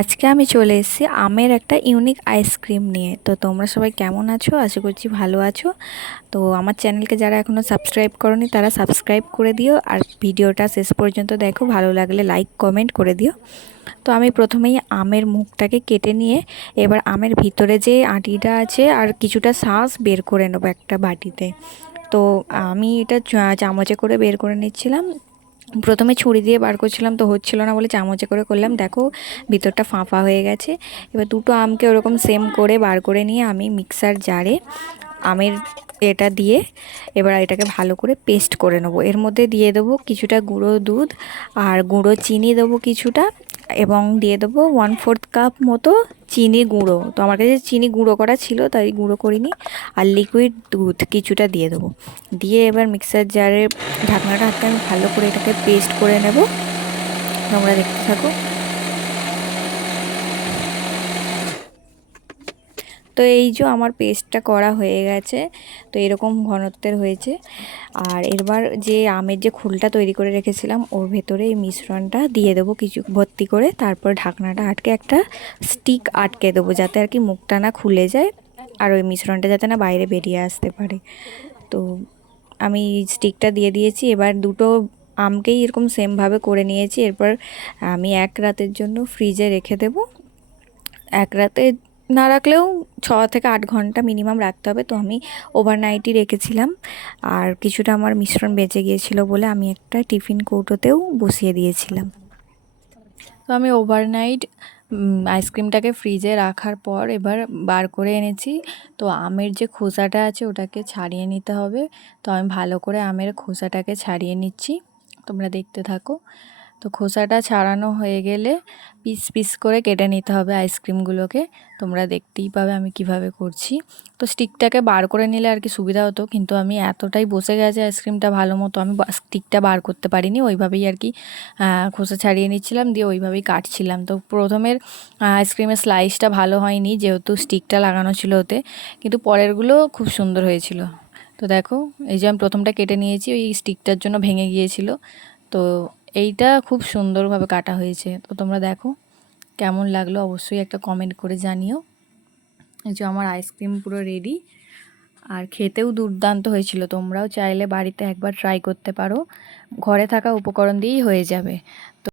আজকে আমি চলে এসেছি আমের একটা ইউনিক আইসক্রিম নিয়ে। তো তোমরা সবাই কেমন আছো? আশা করছি ভালো আছো। তো আমার চ্যানেলকে যারা এখনও সাবস্ক্রাইব করনি তারা সাবস্ক্রাইব করে দিও, আর ভিডিওটা শেষ পর্যন্ত দেখো, ভালো লাগলে লাইক কমেন্ট করে দিও। তো আমি প্রথমেই আমের মুখটাকে কেটে নিয়ে এবার আমের ভিতরে যে আটিটা আছে আর কিছুটা শাঁস বের করে নেবো একটা বাটিতে। তো আমি এটা চামচে করে বের করে নিচ্ছিলাম। প্রথমে ছুরি দিয়ে বার করছিলাম, তো হচ্ছিল না বলে চামচে করে করলাম। দেখো ভিতরটা ফাঁপা হয়ে গেছে। এবার দুটো আমকে ওরকম সেম করে বার করে নিয়ে আমি মিক্সার জারে আমের এটা দিয়ে এবার এটাকে ভালো করে পেস্ট করে নেবো। এর মধ্যে দিয়ে দেবো কিছুটা গুঁড়ো দুধ আর গুঁড়ো চিনি দেবো কিছুটা, এবং দিয়ে দেবো 1/4 কাপ মতো চিনি গুঁড়ো। তো আমার কাছে চিনি গুঁড়ো করা ছিল তাই গুঁড়ো করিনি। আর লিকুইড দুধ কিছুটা দিয়ে দেবো। দিয়ে এবার মিক্সার জারের ঢাকনাটা হাতে আমি ভালো করে এটাকে পেস্ট করে নেব। তোমরা দেখতে থাকো। তো এই যে আমার পেস্টটা করা হয়ে গেছে, তো এরকম ঘনত্বের হয়েছে। আর এবার যে আমের যে খোলটা তৈরি করে রেখেছিলাম ওর ভেতরে এই মিশ্রণটা দিয়ে দেবো কিছু ভর্তি করে, তারপর ঢাকনাটা আটকে একটা স্টিক আটকে দেবো যাতে আর কি মুখটা না খুলে যায়, আর ওই মিশ্রণটা যাতে না বাইরে বেরিয়ে আসতে পারে। তো আমি স্টিকটা দিয়ে দিয়েছি। এবার দুটো আমকেই এরকম সেমভাবে করে নিয়েছি। এরপর আমি এক রাতের জন্য ফ্রিজে রেখে দেবো। এক রাতে না রাখলেও 6 থেকে 8 ঘন্টা মিনিমাম রাখতে হবে। তো আমি ওভারনাইটই রেখেছিলাম। আর কিছুটা আমার মিশ্রণ বেঁচে গিয়েছিল বলে আমি একটা টিফিন কৌটোতেও বসিয়ে দিয়েছিলাম। তো আমি ওভারনাইট আইসক্রিমটাকে ফ্রিজে রাখার পর এবার বার করে এনেছি। তো আমের যে খোসাটা আছে ওটাকে ছাড়িয়ে নিতে হবে। তো আমি ভালো করে আমের খোসাটাকে ছাড়িয়ে নিচ্ছি, তোমরা দেখতে থাকো। তো খোসাটা ছাড়ানো হয়ে গেলে পিস পিস করে কেটে নিতে হবে আইসক্রিমগুলোকে। তোমরা দেখতেই পাবে আমি কিভাবে করছি। তো স্টিকটাকে বার করে নিলে আর কি সুবিধা হতো, কিন্তু আমি এতটাই বসে গেছে আইসক্রিমটা ভালো মতো, আমি স্টিকটা বার করতে পারিনি। ওইভাবেই আর কি খোসা ছাড়িয়ে নিচ্ছিলাম, দিয়ে ওইভাবেই কাটছিলাম। তো প্রথমের আইসক্রিমের স্লাইসটা ভালো হয়নি যেহেতু স্টিকটা লাগানো ছিল ওতে, কিন্তু পরেরগুলো খুব সুন্দর হয়েছিল। তো দেখো এই যে আমি প্রথমটা কেটে নিয়েছি, ওই স্টিকটার জন্য ভেঙে গিয়েছিল। তো এইটা খুব সুন্দরভাবে কাটা হয়েছে। তো তোমরা দেখো কেমন লাগলো অবশ্যই একটা কমেন্ট করে জানিও। এই যে আমার আইসক্রিম পুরো রেডি, আর খেতেও দুর্দান্ত হয়েছিল। তোমরাও চাইলে বাড়িতে একবার ট্রাই করতে পারো, ঘরে থাকা উপকরণ দিয়েই হয়ে যাবে।